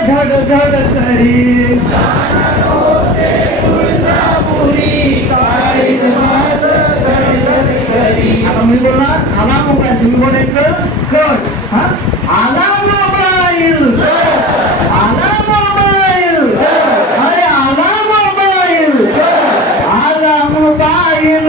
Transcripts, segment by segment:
धडधड करी होते तुळजापुरी काळीच माझे धड करी आता मी बोलणार आला मोबाईल तुम्ही बोलायचं कट हा आला मोबाईल आला मोबाईल अरे आला मोबाईल आला मोबाईल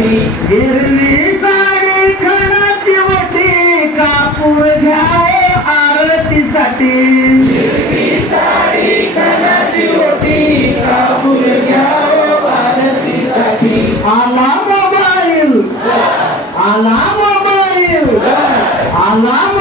तुळजापुराग हिरवी साडी खणाची ओटी कापूर आरतीसाठी. हिरवी साडी खणाची ओटी कापूर घ्यावे आरतीसाठी. आला मोबाईल. आला मोबाईल. आला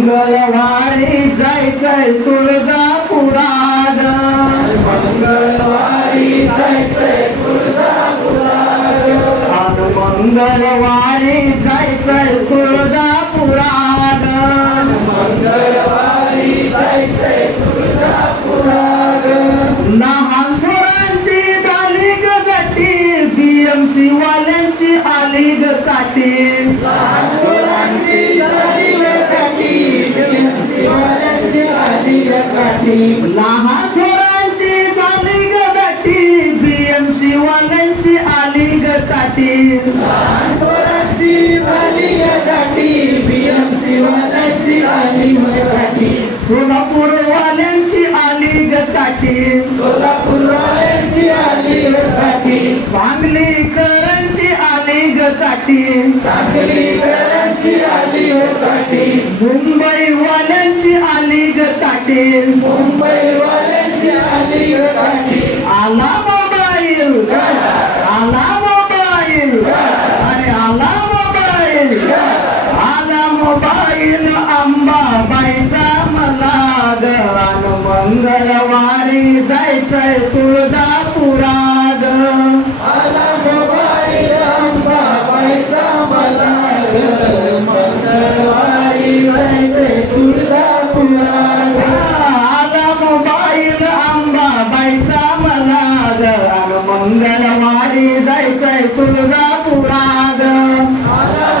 मंगळवारी जायचंय तुळजापुराग लहान थोरांची झाली ग गटी बीएमसी वाल्यांची आली ग काठी सोलापूर वाल्यांची आली ग काठी सांगलीकरांची आली ग सांगलीकरांची आली हो काठी मुंबई वाल्यांची आली ग काठी मुंबईवाल्यांची आली हो काठी आला मोबाईल आला मोबाईल अरे आला मोबाईल आला मोबाईल अंबाबाईचा मला गण मंगळवारी जायचंय मला मंगळवारी जायचे तुळजापुरात आला